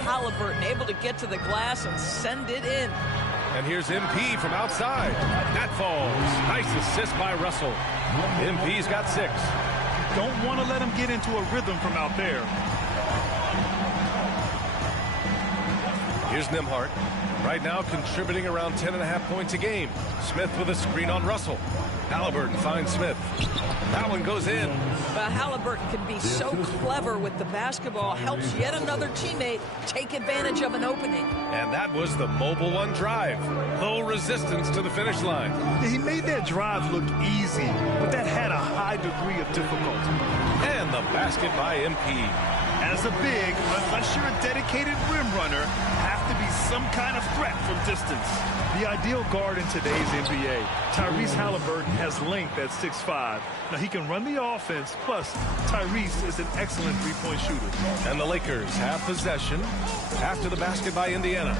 Halliburton able to get to the glass and send it in. And here's MP from outside. That falls. Nice assist by Russell. MP's got 6. Don't want to let him get into a rhythm from out there. Here's Nembhard. Right now contributing around 10.5 points a game. Smith with a screen on Russell. Halliburton finds Smith. That one goes in. But Halliburton can be so clever with the basketball. Helps yet another teammate take advantage of an opening. And that was the mobile one drive. Low resistance to the finish line. He made that drive look easy, but that had a high degree of difficulty. And the basket by MP. As a big, unless you're a dedicated rim runner, have to be some kind of threat from distance. The ideal guard in today's NBA, Tyrese Halliburton, has length at 6'5". Now, he can run the offense, plus Tyrese is an excellent three-point shooter. And the Lakers have possession after the basket by Indiana.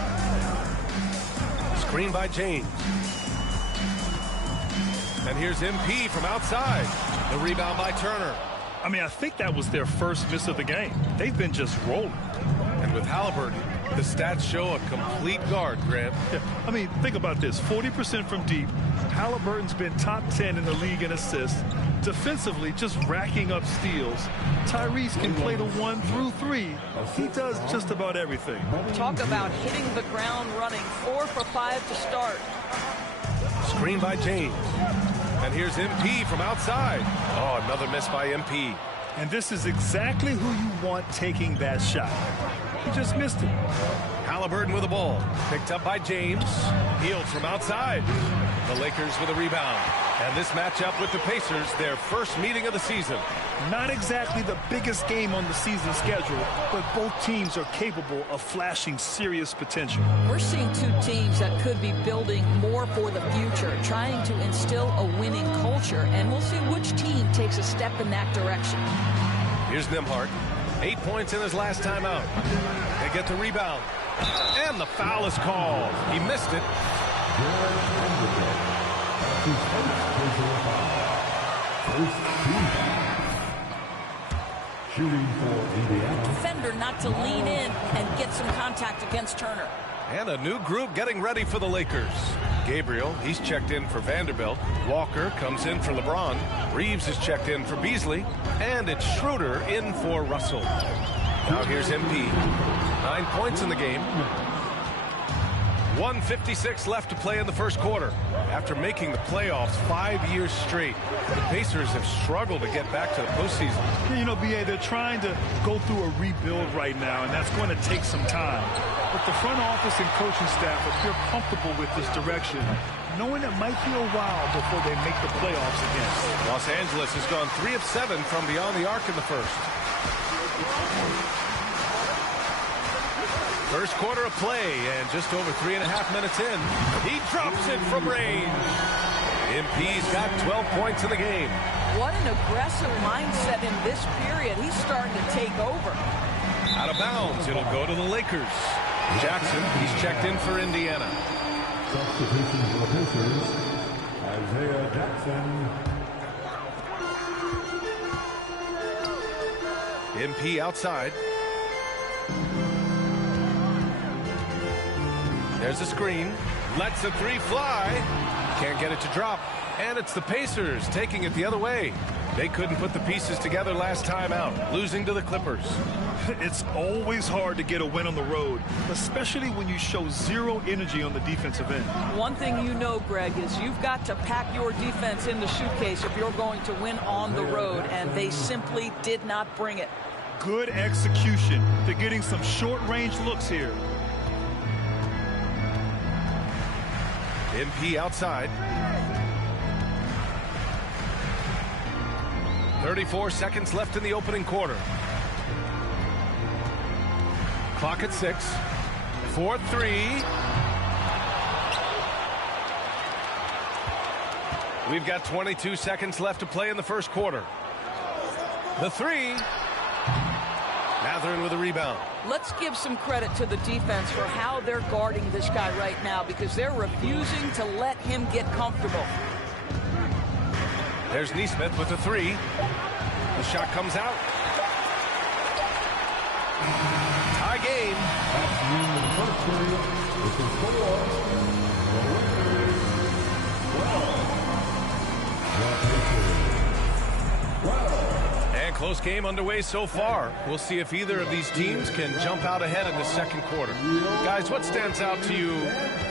Screen by James. And here's MP from outside. The rebound by Turner. I mean, I think that was their first miss of the game. They've been just rolling. And with Halliburton, the stats show a complete guard, Grant. Yeah, I mean, think about this. 40% from deep. Halliburton's been top 10 in the league in assists. Defensively, just racking up steals. Tyrese can play the 1 through 3. He does just about everything. Talk about hitting the ground running. 4 for 5 to start. Screen by James. And here's MP from outside. Oh, another miss by MP. And this is exactly who you want taking that shot. He just missed it. Halliburton with the ball. Picked up by James. Healed from outside. The Lakers with a rebound. And this matchup with the Pacers, their first meeting of the season. Not exactly the biggest game on the season schedule, but both teams are capable of flashing serious potential. We're seeing two teams that could be building more for the future, trying to instill a winning culture, and we'll see which team takes a step in that direction. Here's Nembhard. 8 points in his last time out. They get the rebound. And the foul is called. He missed it. Defender not to lean in and get some contact against Turner. And a new group getting ready for the Lakers. Gabriel, he's checked in for Vanderbilt. Walker comes in for LeBron. Reeves is checked in for Beasley. And it's Schroeder in for Russell. Now here's MP. 9 points in the game. 1:56 left to play in the first quarter. After making the playoffs 5 years straight, the Pacers have struggled to get back to the postseason. You know, B.A., they're trying to go through a rebuild right now, and that's going to take some time. But the front office and coaching staff appear comfortable with this direction, knowing it might be a while before they make the playoffs again. Los Angeles has gone 3 of 7 from beyond the arc in the first. First quarter of play, and just over 3.5 minutes in, he drops it from range. MP's got 12 points in the game. What an aggressive mindset in this period. He's starting to take over. Out of bounds, it'll go to the Lakers. Jackson, he's checked in for Indiana. Substitution for the Pacers, Isaiah Jackson. MP outside. There's a screen. Lets the three fly. Can't get it to drop. And it's the Pacers taking it the other way. They couldn't put the pieces together last time out, losing to the Clippers. It's always hard to get a win on the road, especially when you show zero energy on the defensive end. One thing you know, Greg, is you've got to pack your defense in the suitcase if you're going to win on the road, and they simply did not bring it. Good execution. They're getting some short-range looks here. MP outside. 34 seconds left in the opening quarter. Clock at 6. 4-3. We've got 22 seconds left to play in the first quarter. The three. Mathurin with a rebound. Let's give some credit to the defense for how they're guarding this guy right now, because they're refusing to let him get comfortable. There's Nesmith with the three. The shot comes out. Tie game. first game, with the score, the Lakers 12. And close game underway so far. We'll see if either of these teams can jump out ahead in the second quarter. Guys, what stands out to you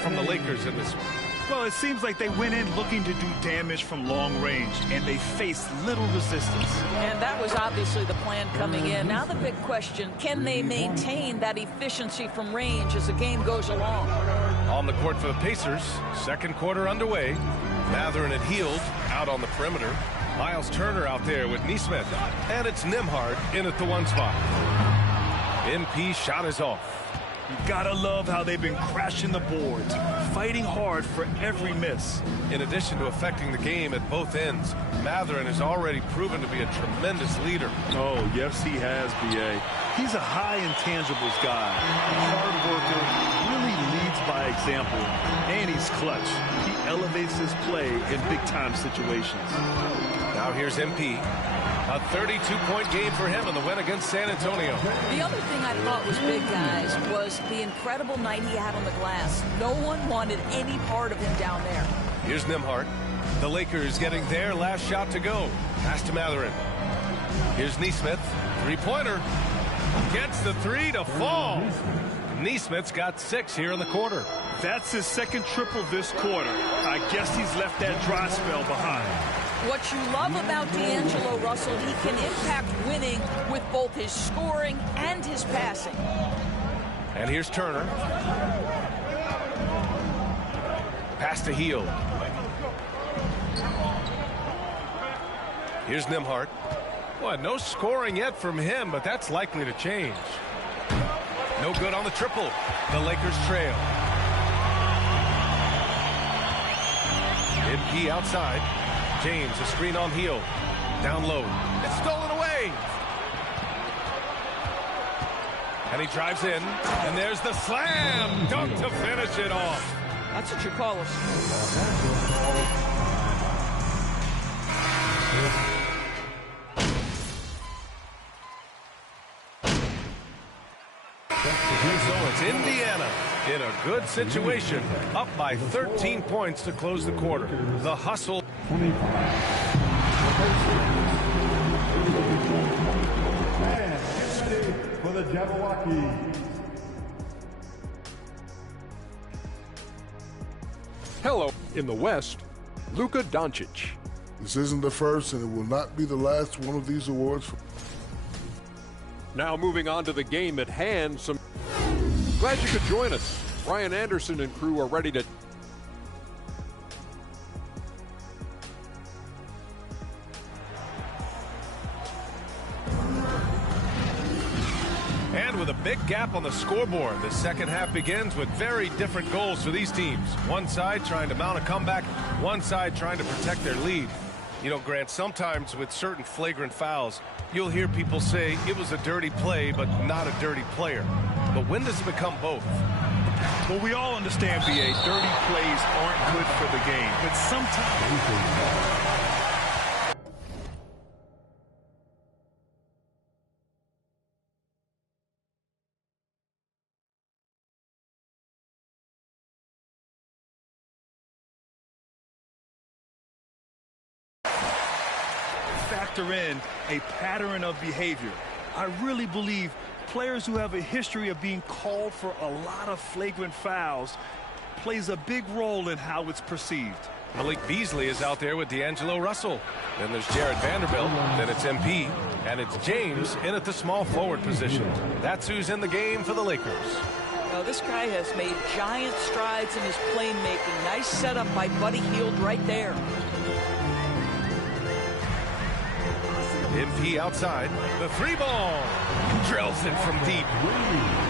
from the Lakers in this one? Well, it seems like they went in looking to do damage from long range, and they faced little resistance. And that was obviously the plan coming in. Now the big question, can they maintain that efficiency from range as the game goes along? On the court for the Pacers, second quarter underway. Matherin and Hield out on the perimeter. Miles Turner out there with Neesmith. And it's Nembhard in at the one spot. MP shot is off. You gotta love how they've been crashing the boards, fighting hard for every miss. In addition to affecting the game at both ends, Matherin has already proven to be a tremendous leader. Oh, yes, he has, B.A. He's a high intangibles guy, hard worker, really leads by example, and he's clutch. He elevates his play in big-time situations. Now here's MP. A 32-point game for him in the win against San Antonio. The other thing I thought was big, guys, was the incredible night he had on the glass. No one wanted any part of him down there. Here's Nembhard. The Lakers getting their last shot to go. Pass to Matherin. Here's Neesmith. Three-pointer. Gets the three to fall. Neesmith's got 6 here in the quarter. That's his second triple this quarter. I guess he's left that dry spell behind. What you love about D'Angelo Russell, he can impact winning with both his scoring and his passing. And here's Turner. Pass to Hield. Here's Nembhard. Well, no scoring yet from him, but that's likely to change. No good on the triple. The Lakers trail. MP outside. James, a screen on Hield. Down low. It's stolen away. And he drives in. And there's the slam dunk to finish it off. That's what you call us. So it's Indiana in a good situation, up by 13 points to close the quarter. The hustle. 25. And for the Jabberwocky. Hello. In the West, Luka Doncic. This isn't the first, and it will not be the last one of these awards. Now moving on to the game at hand. Glad you could join us. Ryan Anderson and crew are ready to. And with a big gap on the scoreboard, the second half begins with very different goals for these teams. One side trying to mount a comeback, one side trying to protect their lead. You know, Grant, sometimes with certain flagrant fouls, you'll hear people say it was a dirty play, but not a dirty player. But when does it become both? Well, we all understand, B.A., dirty plays aren't good for the game, but sometimes. Factor in a pattern of behavior. I really believe players who have a history of being called for a lot of flagrant fouls plays a big role in how it's perceived. Malik Beasley is out there with D'Angelo Russell. Then there's Jared Vanderbilt. Then it's MP. And it's James in at the small forward position. That's who's in the game for the Lakers. Now, this guy has made giant strides in his playmaking. Nice setup by Buddy Hield right there. MP outside. The three ball. Drills it from deep.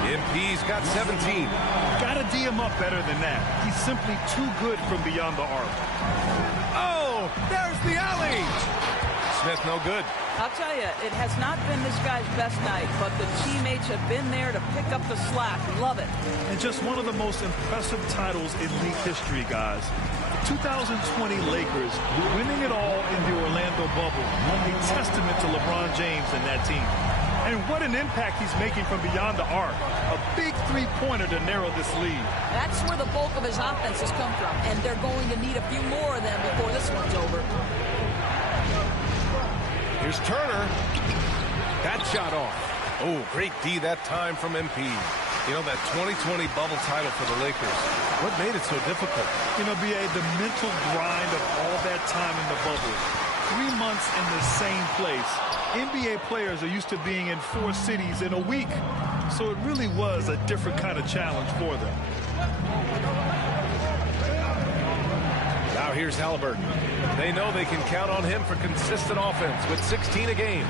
MP's got 17. Gotta D him up better than that. He's simply too good from beyond the arc. Oh, there's the alley. Smith no good. I'll tell you, it has not been this guy's best night, but the teammates have been there to pick up the slack. Love it. And just one of the most impressive titles in league history, guys. 2020 Lakers winning it all in the Orlando bubble. A testament to LeBron James and that team. And what an impact he's making from beyond the arc. A big three-pointer to narrow this lead. That's where the bulk of his offense has come from, and they're going to need a few more of them before this one's over. Here's Turner. That shot off. Oh, great D that time from MP. You know, that 2020 bubble title for the Lakers. What made it so difficult? You know, B.A., the mental grind of all that time in the bubble. 3 months in the same place. NBA players are used to being in 4 cities in a week. So it really was a different kind of challenge for them. Now here's Halliburton. They know they can count on him for consistent offense with 16 a game.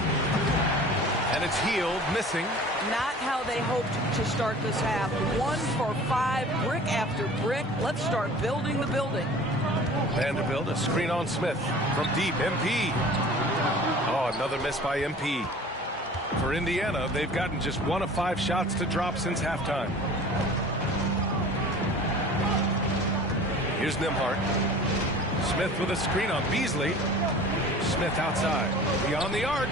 And it's Hield missing. Not how they hoped to start this half. 1 for 5, brick after brick. Let's start building the building. Vanderbilt, a screen on Smith from deep. MP. Oh, another miss by MP. For Indiana, they've gotten just 1 of 5 shots to drop since halftime. Here's Nembhard. Smith with a screen on Beasley. Smith outside. Beyond the arc.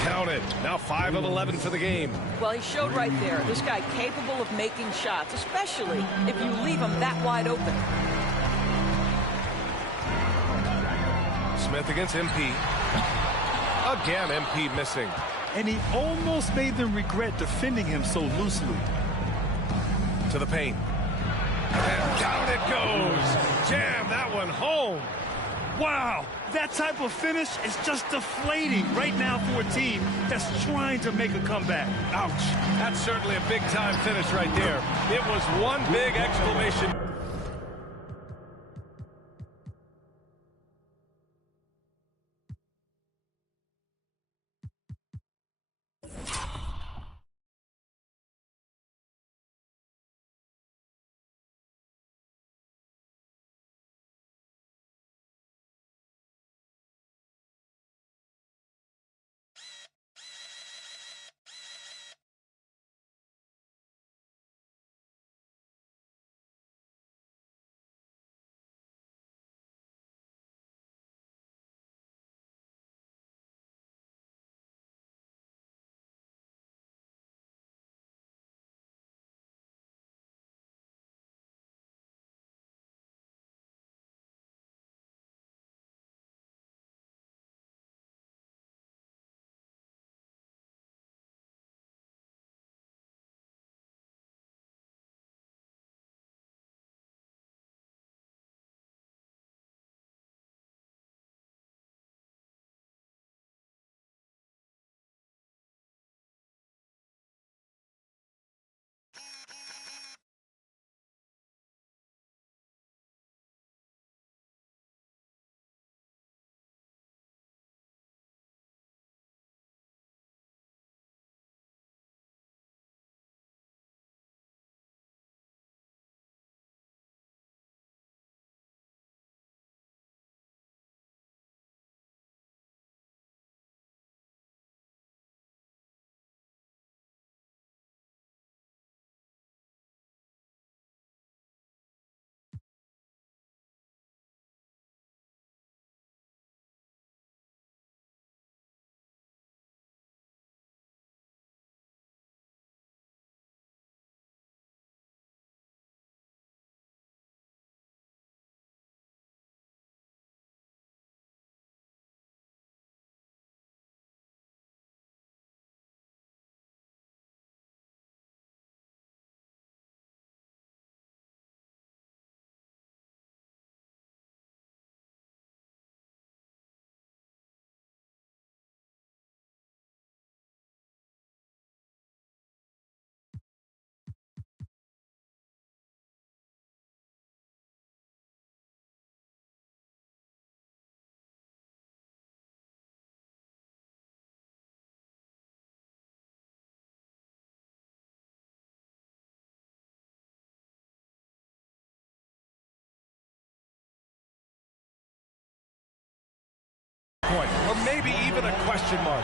Counted. Now 5 of 11 for the game. Well, he showed right there. This guy capable of making shots, especially if you leave him that wide open. Smith against MP. Again, MP missing. And he almost made them regret defending him so loosely. To the paint. And down it goes. Jam that one home. Wow, that type of finish is just deflating right now for a team that's trying to make a comeback. Ouch. That's certainly a big-time finish right there. It was one big exclamation. Or maybe even a question mark.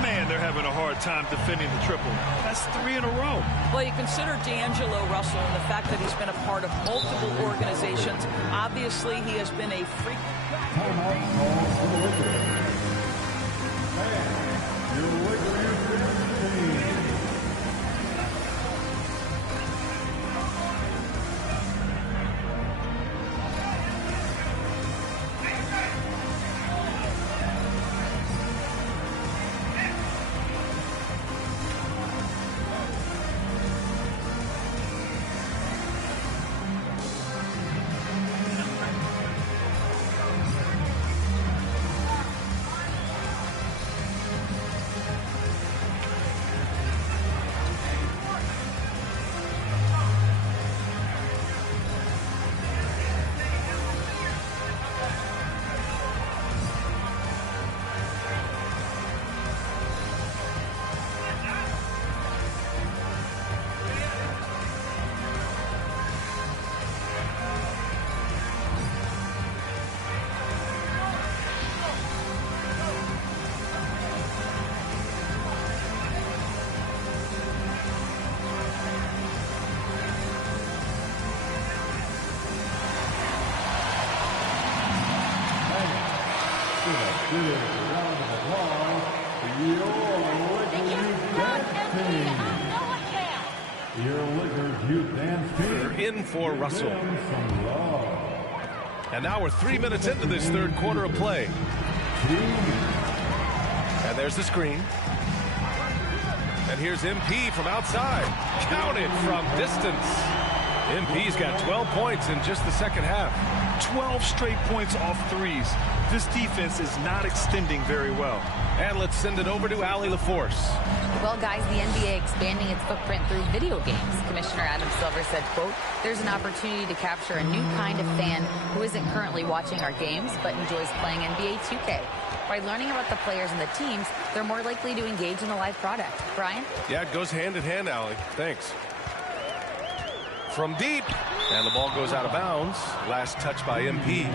Man, they're having a hard time defending the triple. That's 3 in a row. Well, you consider D'Angelo Russell and the fact that he's been a part of multiple organizations. Obviously, he has been a freak. Timeout call for the Lakers. And your Lakers They're in for Russell. And now we're 3 minutes into this third quarter of play. And there's the screen. And here's MP from outside. Counted from distance. MP's got 12 points in just the second half. 12 straight points off threes. This defense is not extending very well. And let's send it over to Allie LaForce. Well, guys, the NBA expanding its footprint through video games. Commissioner Adam Silver said, quote, there's an opportunity to capture a new kind of fan who isn't currently watching our games but enjoys playing NBA 2K. By learning about the players and the teams, they're more likely to engage in the live product. Brian? Yeah, it goes hand in hand, Allie. Thanks. From deep. And the ball goes out of bounds. Last touch by MP.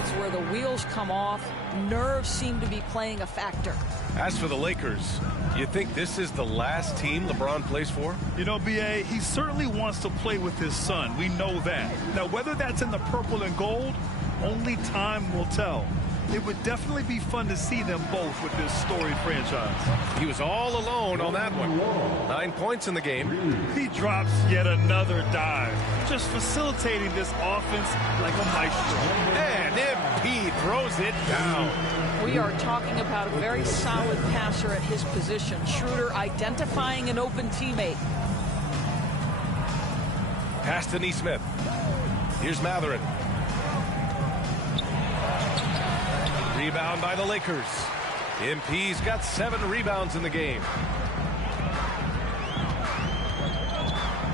It's where the wheels come off. Nerves seem to be playing a factor. As for the Lakers, you think this is the last team LeBron plays for? You know, B.A., he certainly wants to play with his son. We know that. Now, whether that's in the purple and gold, only time will tell. It would definitely be fun to see them both with this storied franchise. He was all alone on that one. 9 points in the game. He drops yet another dive, just facilitating this offense like a maestro. And MP throws it down. We are talking about a very solid passer at his position. Schroeder identifying an open teammate. Pass to Nesmith. Here's Matherin. Rebound by the Lakers. MP's got 7 rebounds in the game.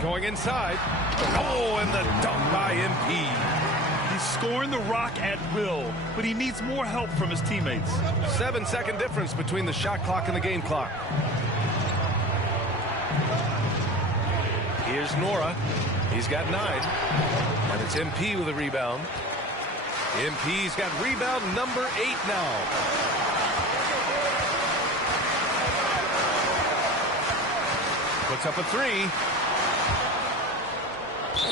Going inside. Oh, and the dunk by MP. He's scoring the rock at will, but he needs more help from his teammates. 7-second difference between the shot clock and the game clock. Here's Nora. He's got 9. And it's MP with a rebound. MP's got rebound number 8 now. Puts up a 3.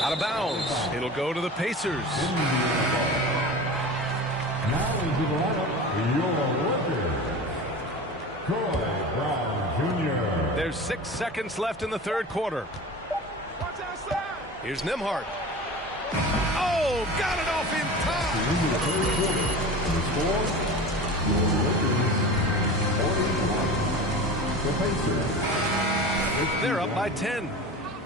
Out of bounds. It'll go to the Pacers. Now into the lineup, your Lakers, Troy Brown Jr. There's 6 seconds left in the third quarter. Here's Nembhard. Oh, got it off in time. Into the third quarter, the score, your Lakers, 41. The Pacers. They're up by 10.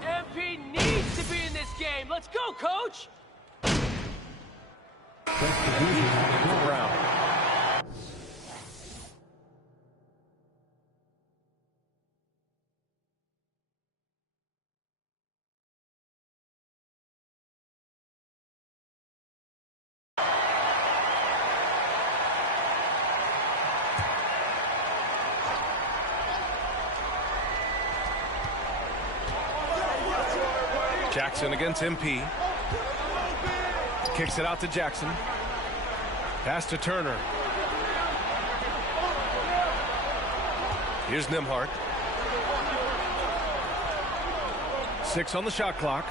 MP needs to be in this game. Let's go, coach. Brown. Jackson against MP. Kicks it out to Jackson. Pass to Turner. Here's Nembhard. 6 on the shot clock.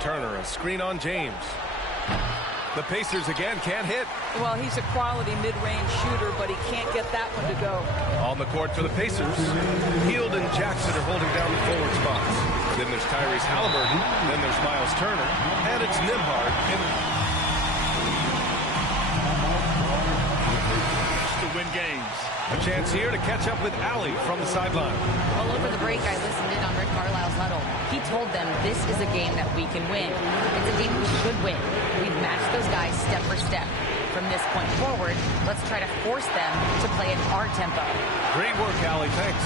Turner, a screen on James. The Pacers again can't hit. Well, he's a quality mid-range shooter, but he can't get that one to go. On the court for the Pacers. Hield and Jackson are holding down the forward spots. Then there's Tyrese Halliburton. Then there's Miles Turner. And it's Nembhard. To win games. A chance here to catch up with Allie from the sideline. All over the break, I listened in on Rick Carlisle's huddle. He told them this is a game that we can win. It's a game we should win. We've matched those guys step for step. From this point forward, let's try to force them to play at our tempo. Great work, Allie. Thanks.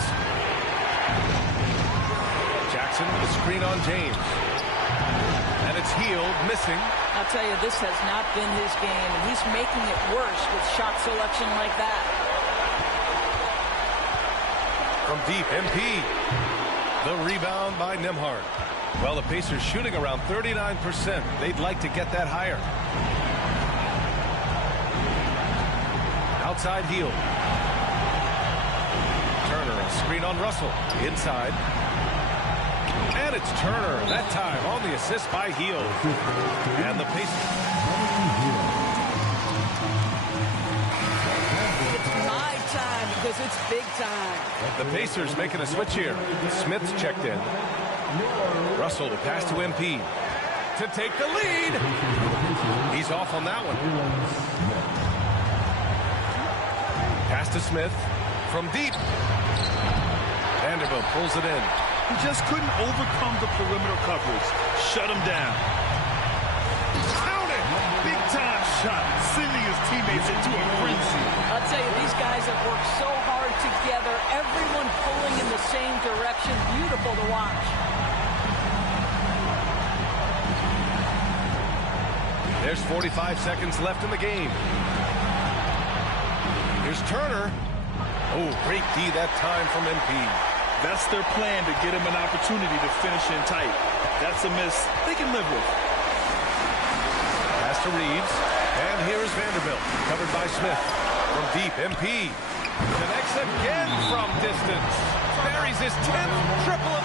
Jackson with a screen on James. And it's Hield missing. I'll tell you, this has not been his game, and he's making it worse with shot selection like that. From deep, MP. The rebound by Nembhard. Well, the Pacers shooting around 39%. They'd like to get that higher. Outside Hield. Turner, a screen on Russell. Inside. And it's Turner, that time on the assist by Hield. And the Pacers. It's my time because it's big time. The Pacers making a switch here. Smith's checked in. Russell to pass to MP. To take the lead. He's off on that one. Pass to Smith from deep. Vanderbilt pulls it in. He just couldn't overcome the perimeter coverage. Shut him down. Counted! Big time shot, sending his teammates into a frenzy. I'll tell you, these guys have worked so hard together. Everyone pulling in the same direction. Beautiful to watch. There's 45 seconds left in the game. Here's Turner. Oh, great D that time from MP. That's their plan, to get him an opportunity to finish in tight. That's a miss they can live with. Pass to Reeves. And here is Vanderbilt, covered by Smith. From deep, MP. Connects again from distance. Buries his 10th triple.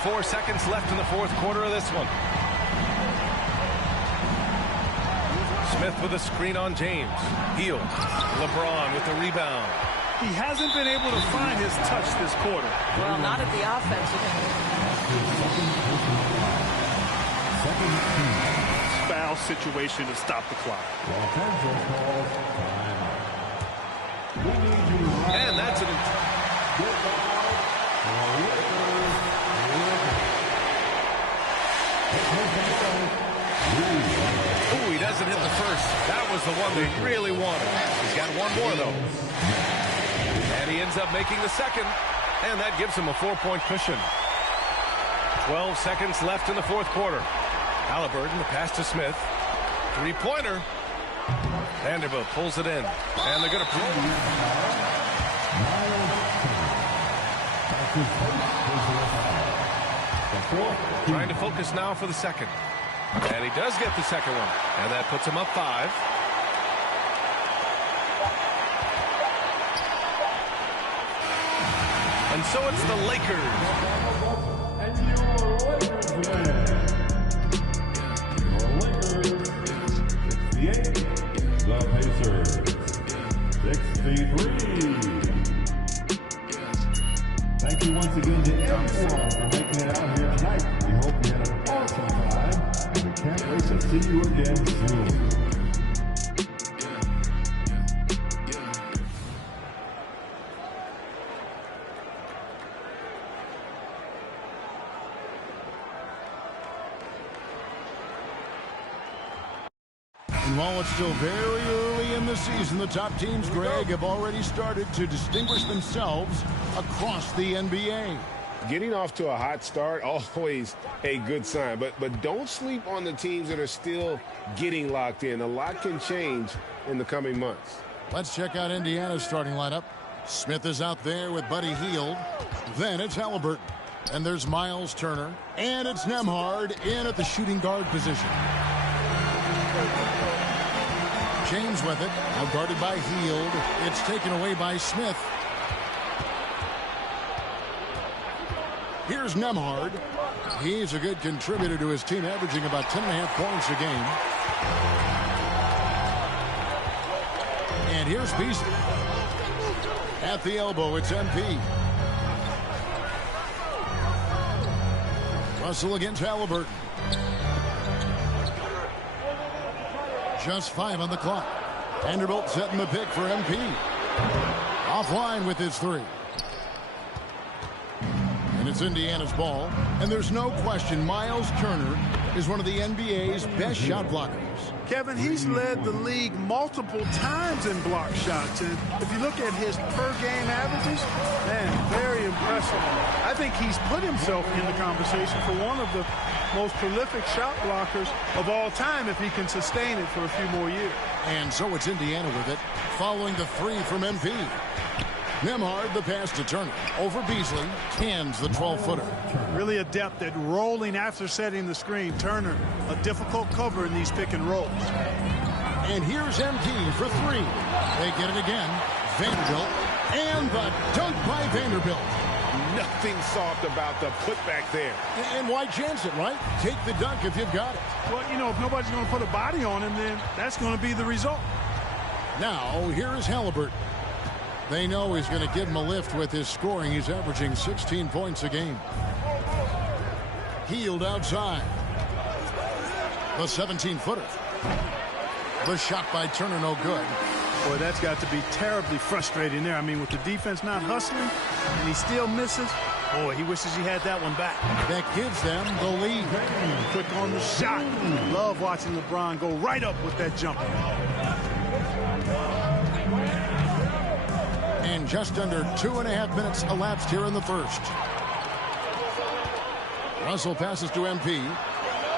Four seconds left in the fourth quarter of this one. Smith with a screen on James. Heel. LeBron with the rebound. He hasn't been able to find his touch this quarter. Well, not at the offensive end. Foul situation to stop the clock. And that's an... Oh, he doesn't hit the first. That was the one they really wanted. He's got one more, though. And he ends up making the second. And that gives him a 4-point cushion. 12 seconds left in the fourth quarter. Halliburton, the pass to Smith. Three-pointer. Vanderbilt pulls it in. And they're going to... Trying to focus now for the second. And he does get the second one. And that puts him up 5. And so it's the Lakers. And your Lakers win. 68, the Pacers 63. Thank you once again to everyone for making it out here tonight. We hope you had an awesome time, and we can't wait to see you again soon. And while it's still very early in the season, the top teams, Greg, have already started to distinguish themselves across the NBA. Getting off to a hot start, always a good sign. But don't sleep on the teams that are still getting locked in. A lot can change in the coming months. Let's check out Indiana's starting lineup. Smith is out there with Buddy Hield. Then it's Halliburton. And there's Miles Turner. And it's Nembhard in at the shooting guard position. James with it. Now guarded by Hield. It's taken away by Smith. Here's Nembhard. He's a good contributor to his team, averaging about 10.5 points a game. And here's Beasley. At the elbow, it's MP. Russell against Halliburton. Just 5 on the clock. Vanderbilt setting the pick for MP. Offline with his 3. And it's Indiana's ball. And there's no question Miles Turner is one of the NBA's best shot blockers. Kevin, he's led the league multiple times in block shots. And if you look at his per-game averages, man, very impressive. I think he's put himself in the conversation for one of the most prolific shot blockers of all time if he can sustain it for a few more years. And so it's Indiana with it, following the 3 from MP. Nembhard, the pass to Turner. Over Beasley. Cans the 12-footer. Really adept at rolling after setting the screen. Turner, a difficult cover in these pick and rolls. And here's MP for three. They get it again. Vanderbilt. And the dunk by Vanderbilt. Nothing soft about the putback there. And why chance it, right? Take the dunk if you've got it. Well, you know, if nobody's going to put a body on him, then that's going to be the result. Now, here is Halliburton. They know he's going to give him a lift with his scoring. He's averaging 16 points a game. Hield outside. The 17-footer. The shot by Turner, no good. Boy, that's got to be terribly frustrating there. I mean, with the defense not hustling, and he still misses. Boy, he wishes he had that one back. That gives them the lead. Quick on the shot. Love watching LeBron go right up with that jumper. And just under 2.5 minutes elapsed here in the first. Russell passes to MP.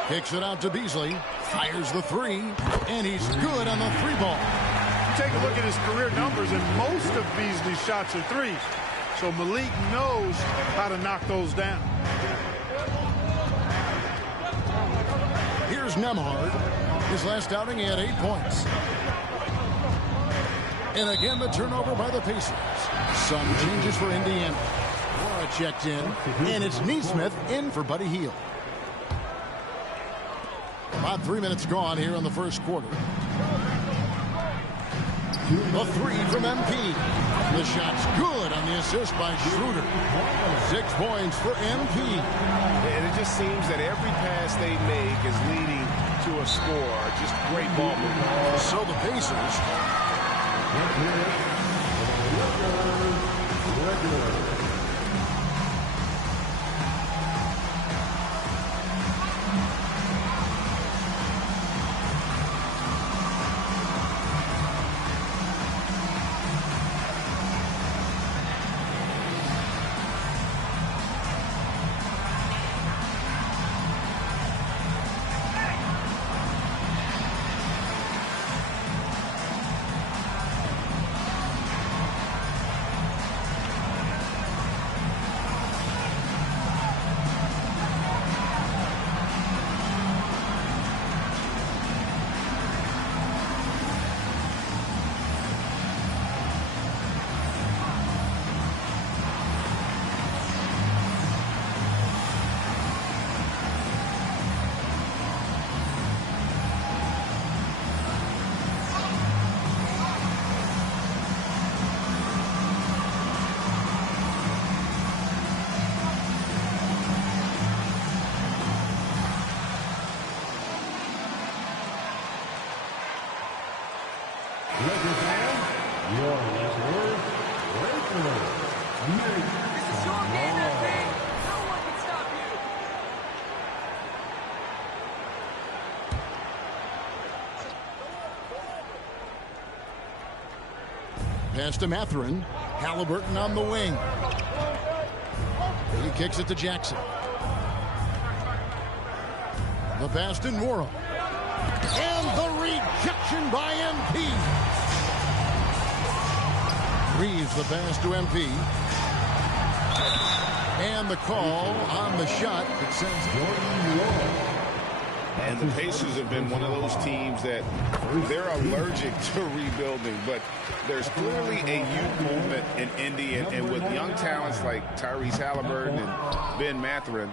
Kicks it out to Beasley. Fires the three. And he's good on the three ball. You take a look at his career numbers, and most of Beasley's shots are threes. So Malik knows how to knock those down. Here's Nembhard. His last outing, he had 8 points. And again, the turnover by the Pacers. Some changes for Indiana. Laura checked in, and it's Neesmith in for Buddy Hield. About 3 minutes gone here in the first quarter. The three from MP. The shot's good on the assist by Schroeder. 6 points for MP. And it just seems that every pass they make is leading to a score. Just great ball movement. So the Pacers. Pass to Mathurin. Halliburton on the wing. He kicks it to Jackson. The pass to Nora. And the rejection by MP. Reeves the pass to MP. And the call on the shot that sends Jordan Wall. And the Pacers have been one of those teams that they're allergic to rebuilding, but there's clearly a youth movement in Indy, and with young talents like Tyrese Halliburton and Ben Mathurin,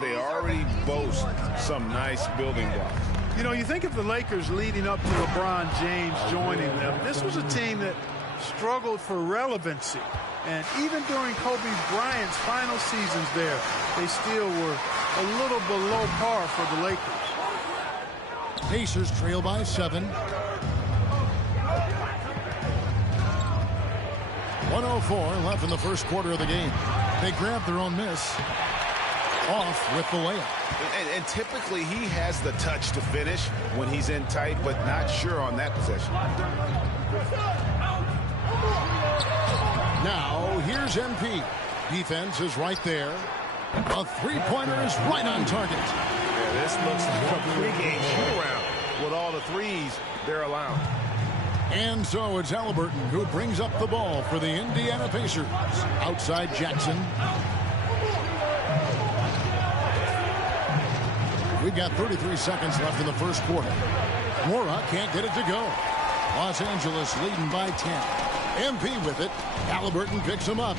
they already boast some nice building blocks. You know, you think of the Lakers leading up to LeBron James joining them. This was a team that struggled for relevancy. And even during Kobe Bryant's final seasons there, they still were a little below par for the Lakers. Pacers trail by 7. 1:04 left in the first quarter of the game. They grab their own miss. Off with the layup. And typically he has the touch to finish when he's in tight, but not sure on that possession. Now, here's MP. Defense is right there. A three-pointer is right on target. Yeah, this looks like a pregame shoot-around with all the threes they're allowing. And so it's Halliburton who brings up the ball for the Indiana Pacers. Outside Jackson. We've got 33 seconds left in the first quarter. Mora can't get it to go. Los Angeles leading by 10. MP with it. Halliburton picks him up.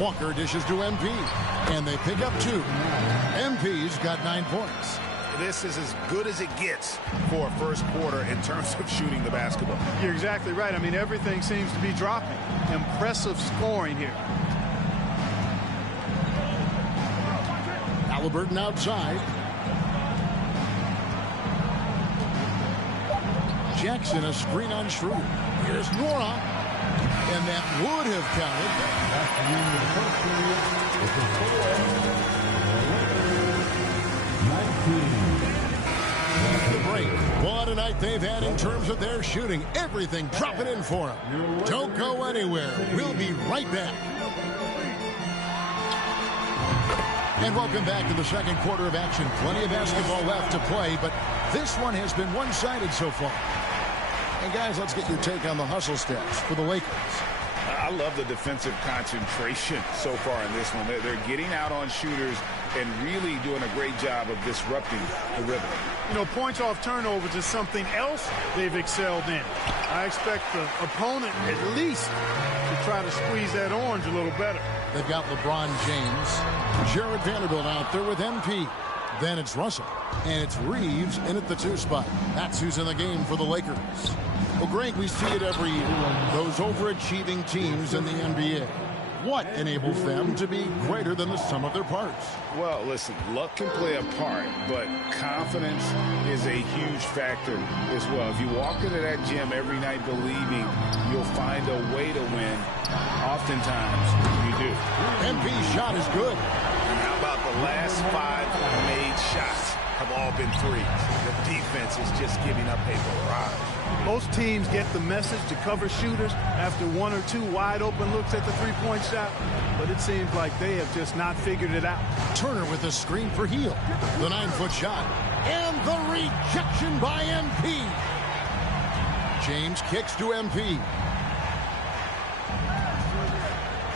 Walker dishes to MP. And they pick up 2. MP's got 9 points. This is as good as it gets for a first quarter in terms of shooting the basketball. You're exactly right. I mean, everything seems to be dropping. Impressive scoring here. Halliburton outside. Jackson a screen on Schroeder. Here's Nora. And that would have counted. The break. What a night they've had in terms of their shooting. Everything dropping in for them. Don't go anywhere. We'll be right back. And welcome back to the second quarter of action. Plenty of basketball left to play, but this one has been one-sided so far. And guys, let's get your take on the hustle steps for the Lakers. I love the defensive concentration so far in this one. They're getting out on shooters and really doing a great job of disrupting the rhythm. You know, points off turnovers is something else they've excelled in. I expect the opponent at least to try to squeeze that orange a little better. They've got LeBron James, Jared Vanderbilt out there with MP. Then it's Russell, and it's Reeves in at the 2 spot. That's who's in the game for the Lakers. Well, Greg, we see it every year. Those overachieving teams in the NBA. What enables them to be greater than the sum of their parts? Well, listen, luck can play a part, but confidence is a huge factor as well. If you walk into that gym every night believing you'll find a way to win, oftentimes you do. MP's shot is good. And how about the last 5 made shots have all been threes? The defense is just giving up a barrage. Most teams get the message to cover shooters after 1 or 2 wide open looks at the three-point shot, but it seems like they have just not figured it out. Turner with a screen for Hield. The 9-foot shot. And the rejection by MP. James kicks to MP.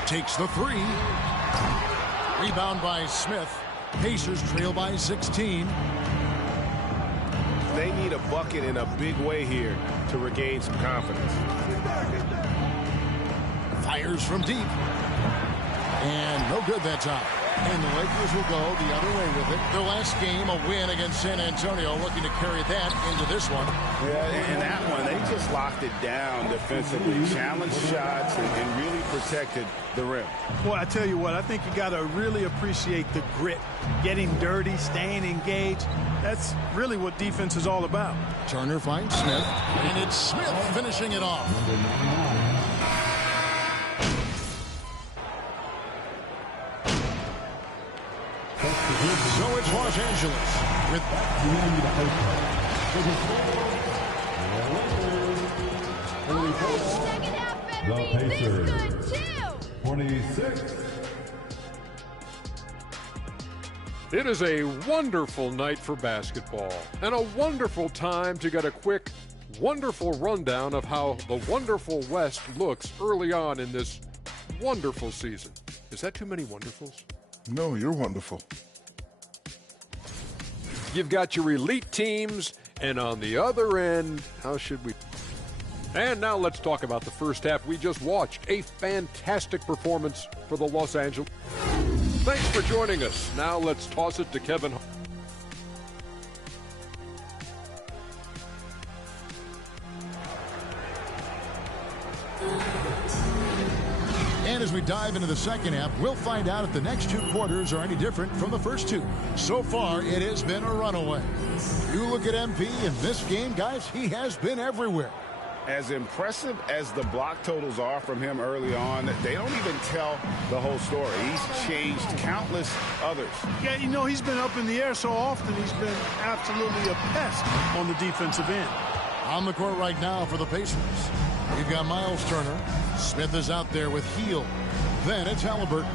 Takes the 3. Rebound by Smith. Pacers trail by 16. They need a bucket in a big way here to regain some confidence. Fires from deep. And no good that time. And the Lakers will go the other way with it. Their last game, a win against San Antonio, looking to carry that into this one. Yeah, in that one, they just locked it down defensively, challenged shots, and really protected the rim. Well, I tell you what, I think you got to really appreciate the grit. Getting dirty, staying engaged. That's really what defense is all about. Turner finds Smith, and it's Smith finishing it off. So it's Los Angeles with the Pacers 26. It is a wonderful night for basketball and a wonderful time to get a quick, wonderful rundown of how the wonderful West looks early on in this wonderful season. Is that too many wonderfuls? No, you're wonderful. You've got your elite teams, and on the other end, how should we? And now let's talk about the first half we just watched. A fantastic performance for the Los Angeles. Thanks for joining us. Now let's toss it to Kevin. And as we dive into the second half, we'll find out if the next 2 quarters are any different from the first 2. So far, it has been a runaway. You look at MP in this game, guys, he has been everywhere. As impressive as the block totals are from him early on, they don't even tell the whole story. He's changed countless others. Yeah, you know, he's been up in the air so often, he's been absolutely a pest on the defensive end. On the court right now for the Pacers, we've got Miles Turner. Smith is out there with Hield. Then it's Halliburton.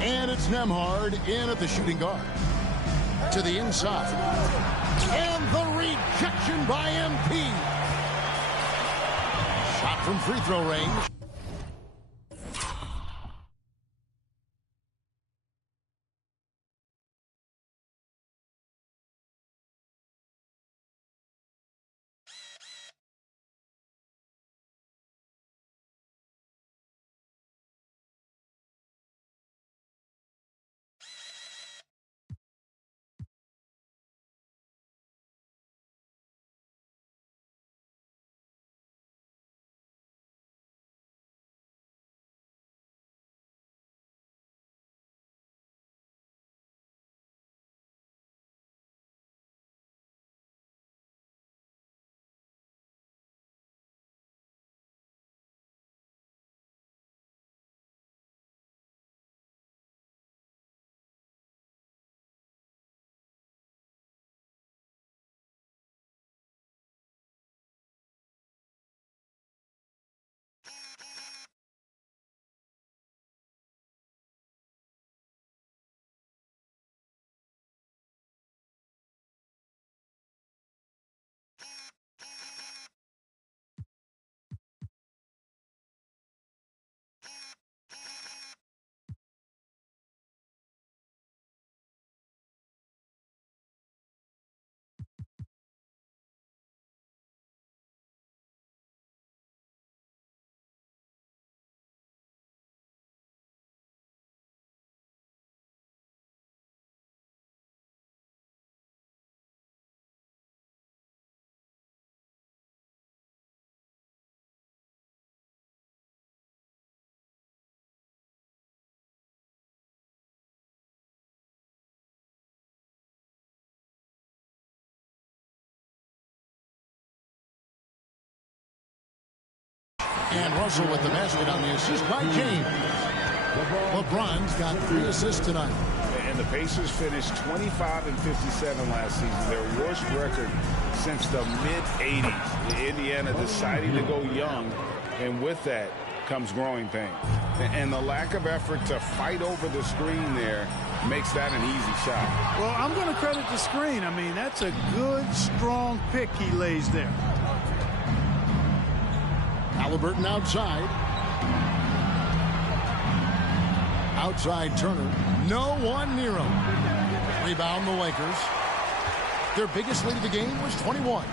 And it's Nembhard in at the shooting guard. To the inside. And the rejection by MP. from free throw range. And Russell with the basket on the assist by James. LeBron's got 3 assists tonight. And the Pacers finished 25-57 last season, their worst record since the mid-'80s. Indiana deciding to go young, and with that comes growing pains. And the lack of effort to fight over the screen there makes that an easy shot. Well, I'm going to credit the screen. I mean, that's a good, strong pick he lays there. Halliburton outside. Outside Turner. No one near him. Rebound the Lakers. Their biggest lead of the game was 21.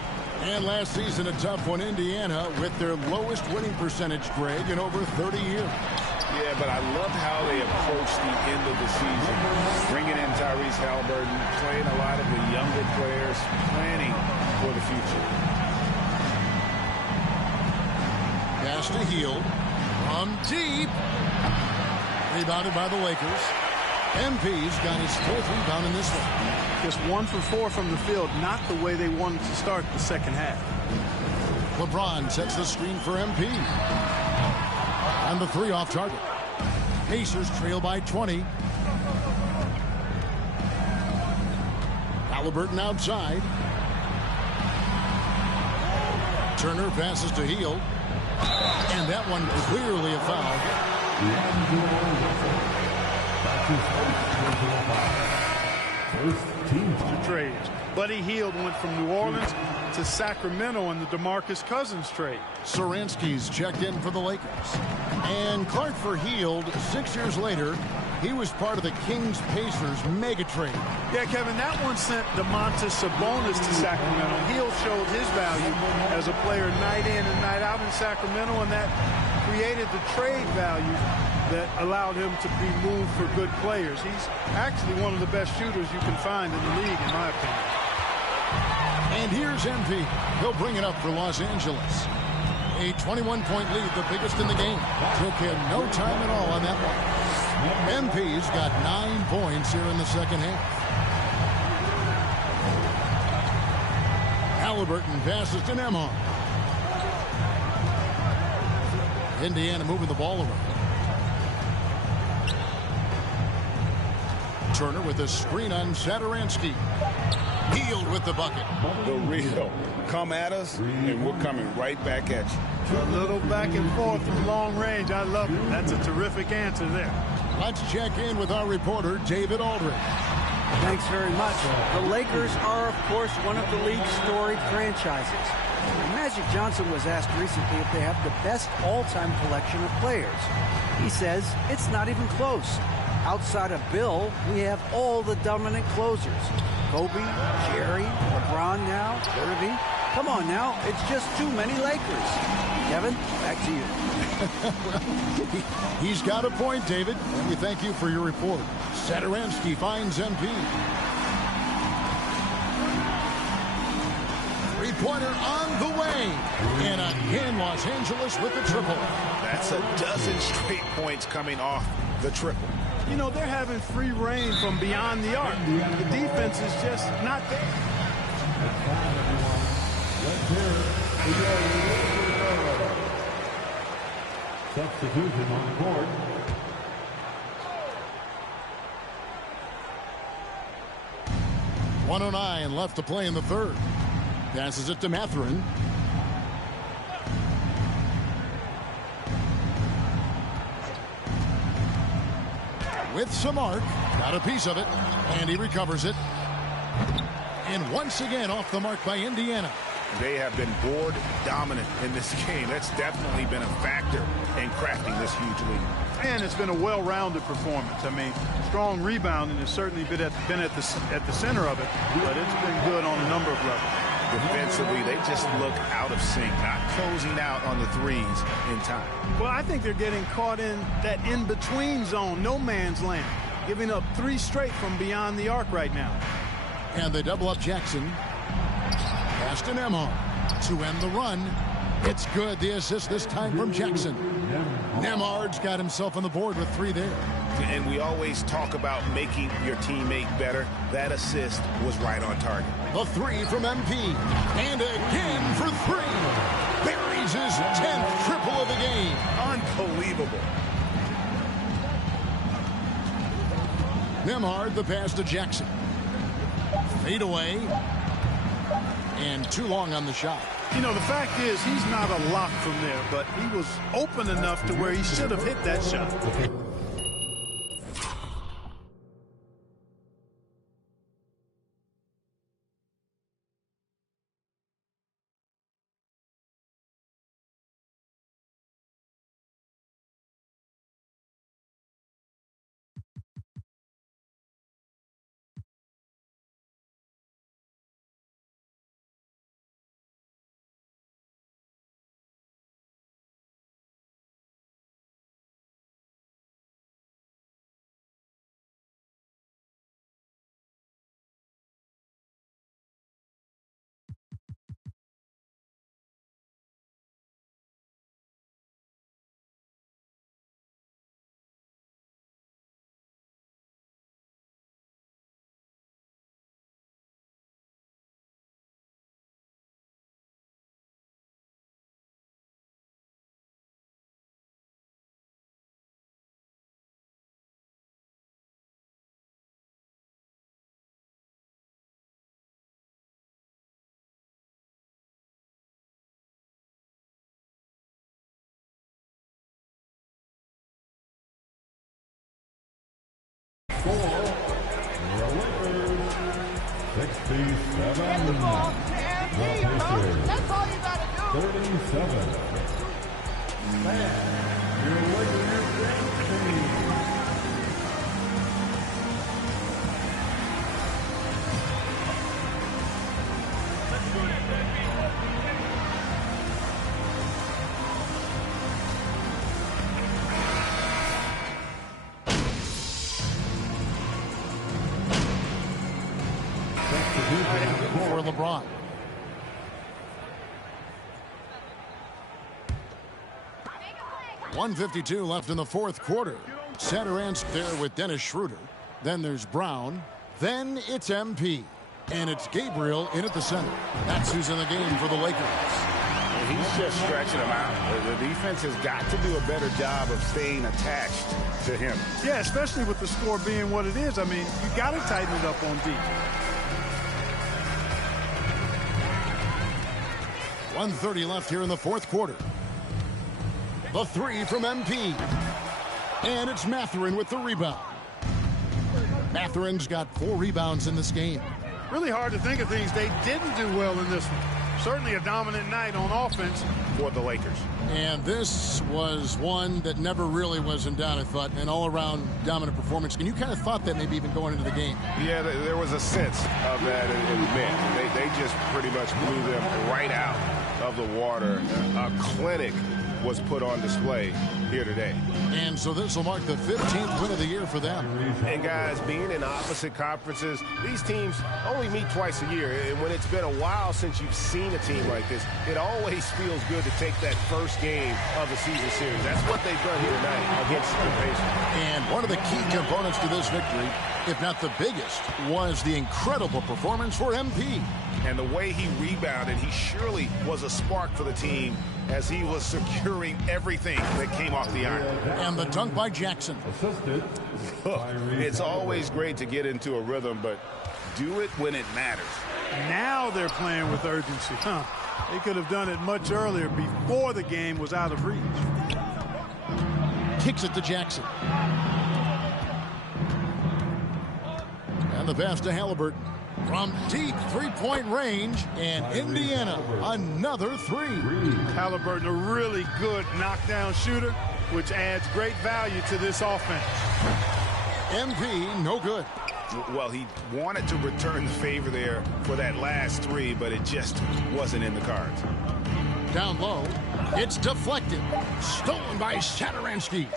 And last season, a tough one, Indiana, with their lowest winning percentage, Greg, in over 30 years. Yeah, but I love how they approach the end of the season. Bringing in Tyrese Halliburton, playing a lot of the younger players, planning for the future. Pass to Hield. From deep. Rebounded by the Lakers. MP's got his 4th rebound in this one. Just 1 for 4 from the field, not the way they wanted to start the second half. LeBron sets the screen for MP. And the 3 off target. Pacers trail by 20. Halliburton outside. Turner passes to Hield. And that one clearly a foul. First team trades. Buddy Hield went from New Orleans to Sacramento in the DeMarcus Cousins trade. Saransky's checked in for the Lakers. And Clark for Hield. 6 years later, he was part of the Kings-Pacers mega trade. Yeah, Kevin, that one sent Domantas Sabonis to Sacramento. Hield showed his value as a player night in and night out in Sacramento, and that created the trade value that allowed him to be moved for good players. He's actually one of the best shooters you can find in the league, in my opinion. And here's MP. He'll bring it up for Los Angeles. A 21-point lead, the biggest in the game. Took him no time at all on that one. MP's got 9 points here in the second half. Halliburton passes to Nembhard. Indiana moving the ball around. Turner with a screen on Satoransky. Hield with the bucket. The real. Come at us, and we're coming right back at you. A little back and forth from long range. I love it. That's a terrific answer there. Let's check in with our reporter, David Aldridge. Thanks very much. The Lakers are, of course, one of the league's storied franchises. Magic Johnson was asked recently if they have the best all-time collection of players. He says it's not even close. Outside of Bill, we have all the dominant closers. Kobe, Jerry, LeBron now, Irving. Come on now, it's just too many Lakers. Kevin, back to you. He's got a point, David, and we thank you for your report. Satoransky finds MP. Three-pointer on the way. And again, Los Angeles with the triple. That's a dozen straight points coming off the triple. You know, they're having free reign from beyond the arc. The defense is just not there. Substitution on the court. .109 left to play in the third. Passes it to Mathurin. With some arc. Got a piece of it. And he recovers it. And once again off the mark by Indiana. They have been board dominant in this game. That's definitely been a factor in crafting this huge lead. And it's been a well-rounded performance. I mean, strong rebounding has certainly been at the center of it, but it's been good on a number of levels. Defensively, they just look out of sync, not closing out on the threes in time. Well, I think they're getting caught in that in-between zone, no man's land, giving up 3 straight from beyond the arc right now. And they double up Jackson. Pass to Nembhard to end the run. It's good. The assist this time from Jackson. Nembhard's got himself on the board with 3 there. And we always talk about making your teammate better. That assist was right on target. The 3 from MP. And again for 3. Buries his 10th triple of the game. Unbelievable. Nembhard, the pass to Jackson. Fade away. And too long on the shot. You know, the fact is he's not a lock from there, but he was open enough to where he should have hit that shot. Score, the Lakers, 67. Get the ball to MP, bro. That's all you gotta do. 37. And your Lakers team. For LeBron. .152 left in the fourth quarter. Satoransky there with Dennis Schroeder. Then there's Brown. Then it's MP. And it's Gabriel in at the center. That's who's in the game for the Lakers. He's just stretching them out. The defense has got to do a better job of staying attached to him. Yeah, especially with the score being what it is. I mean, you got to tighten it up on D. 1:30 left here in the fourth quarter. The 3 from MP. And it's Mathurin with the rebound. Matherin's got 4 rebounds in this game. Really hard to think of things they didn't do well in this one. Certainly a dominant night on offense for the Lakers. And this was one that never really was in doubt, I thought, an all-around dominant performance. And you kind of thought that maybe even going into the game. Yeah, there was a sense of that in men. They just pretty much blew them right out of the water. A clinic was put on display here today. And so this will mark the 15th win of the year for them. And guys, being in opposite conferences, these teams only meet twice a year. And when it's been a while since you've seen a team like this, it always feels good to take that first game of the season series. That's what they've done here tonight against the Pacers. And one of the key components to this victory, if not the biggest, was the incredible performance for MP. And the way he rebounded, he surely was a spark for the team as he was securing everything that came off the iron. And the dunk by Jackson. Look, it's always great to get into a rhythm, but do it when it matters. Now they're playing with urgency. They could have done it much earlier before the game was out of reach. Kicks it to Jackson. And the pass to Halliburton. From deep three-point range, and Indiana, another 3. Halliburton, a really good knockdown shooter, which adds great value to this offense. MP, no good. Well, he wanted to return the favor there for that last 3, but it just wasn't in the cards. Down low, it's deflected. Stolen by Satoransky.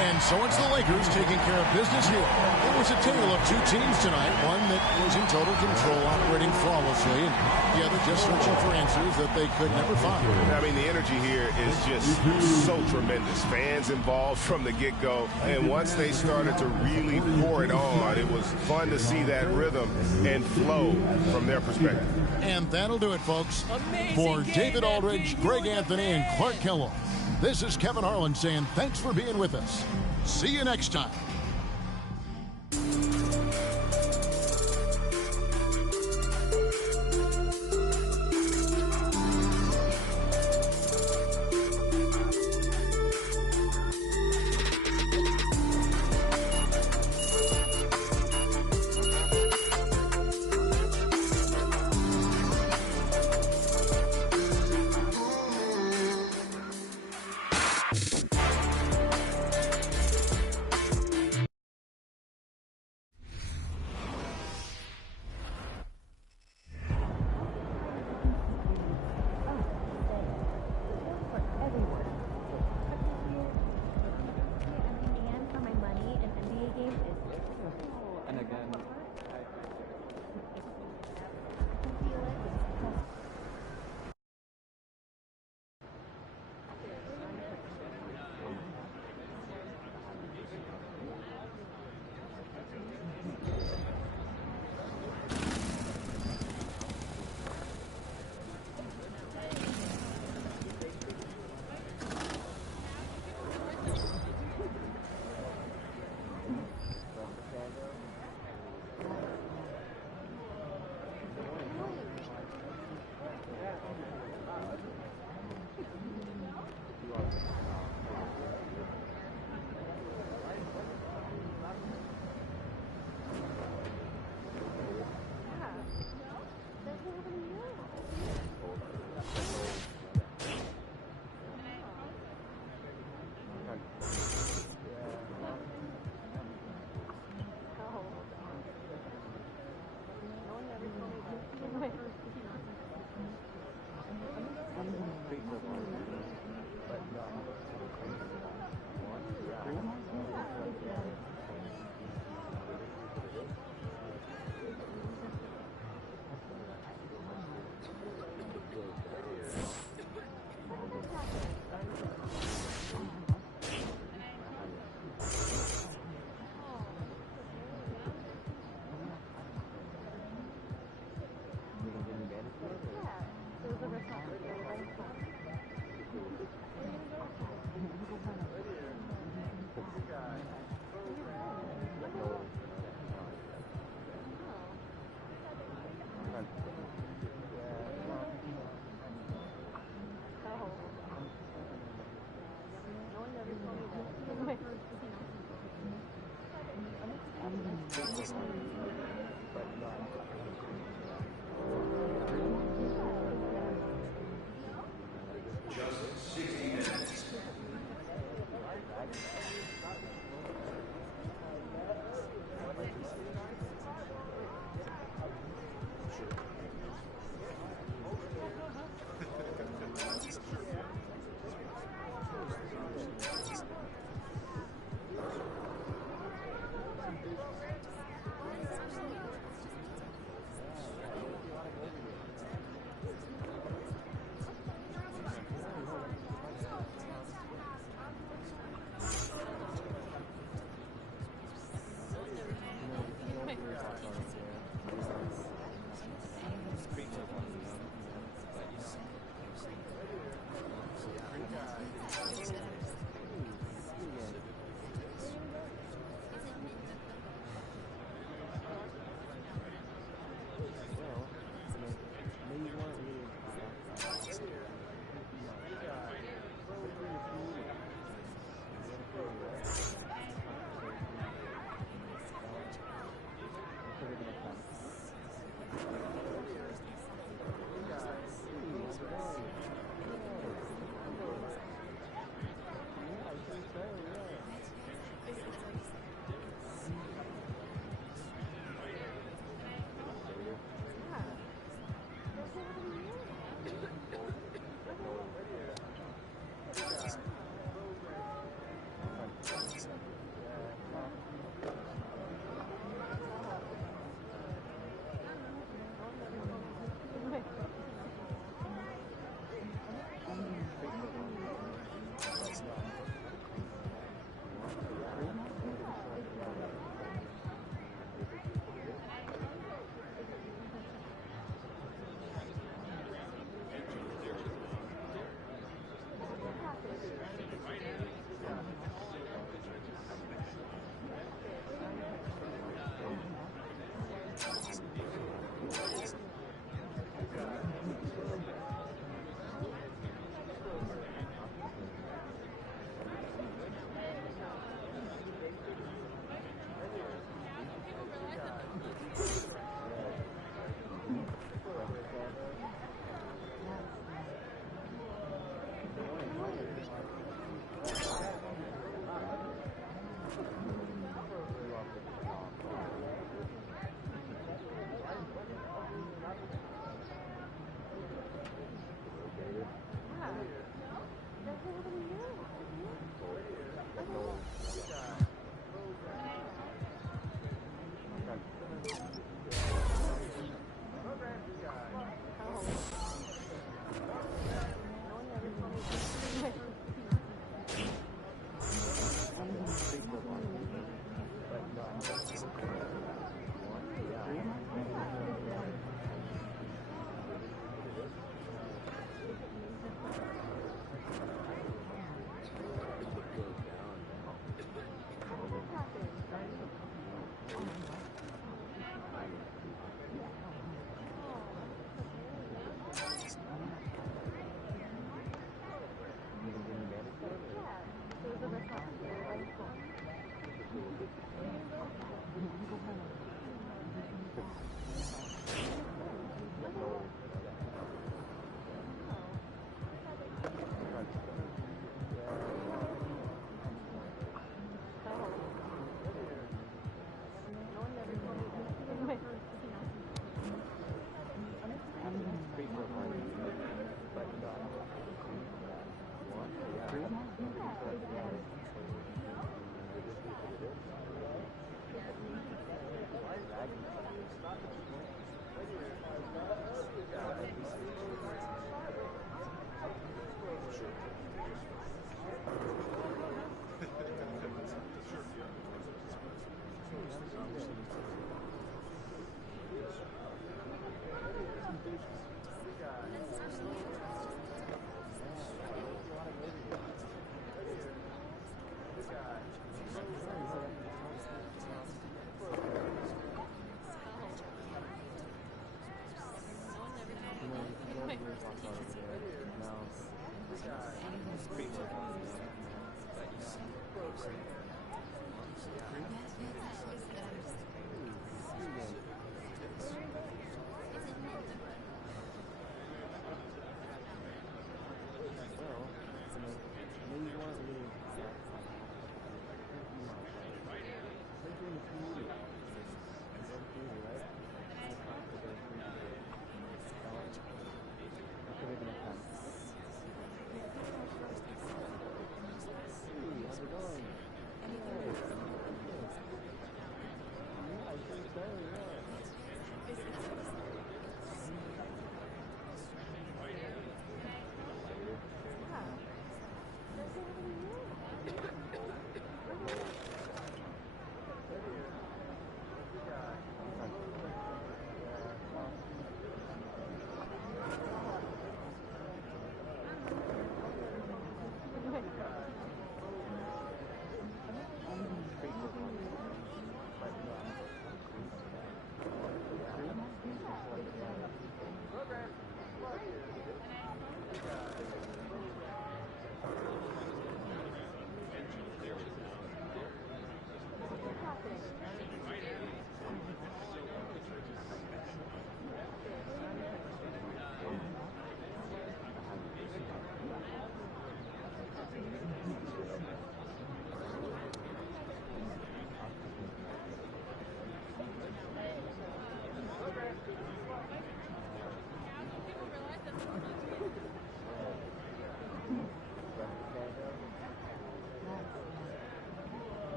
And so it's the Lakers taking care of business here. It was a tale of 2 teams tonight. One that was in total control, operating flawlessly, and the other just searching for answers that they could never find. I mean, the energy here is just so tremendous. Fans involved from the get-go. And once they started to really pour it on, it was fun to see that rhythm and flow from their perspective. And that'll do it, folks. For David Aldridge, Greg Anthony, and Clark Kellogg, this is Kevin Harlan saying thanks for being with us. See you next time.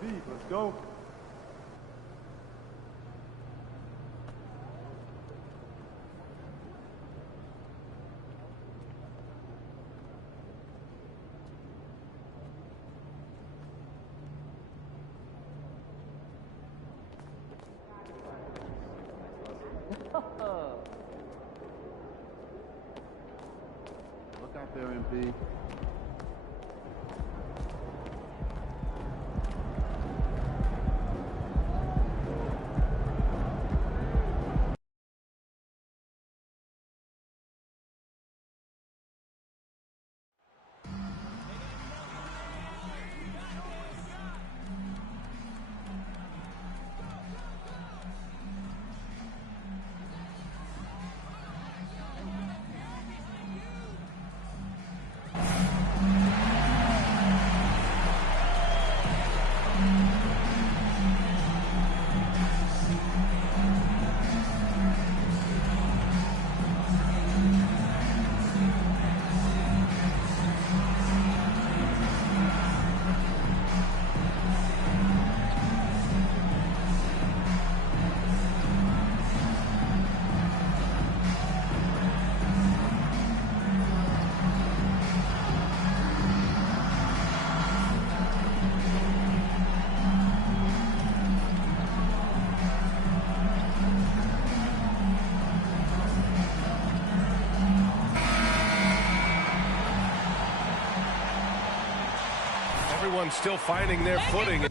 Beat, let's go. Look out there, MP. Everyone's still finding their footing.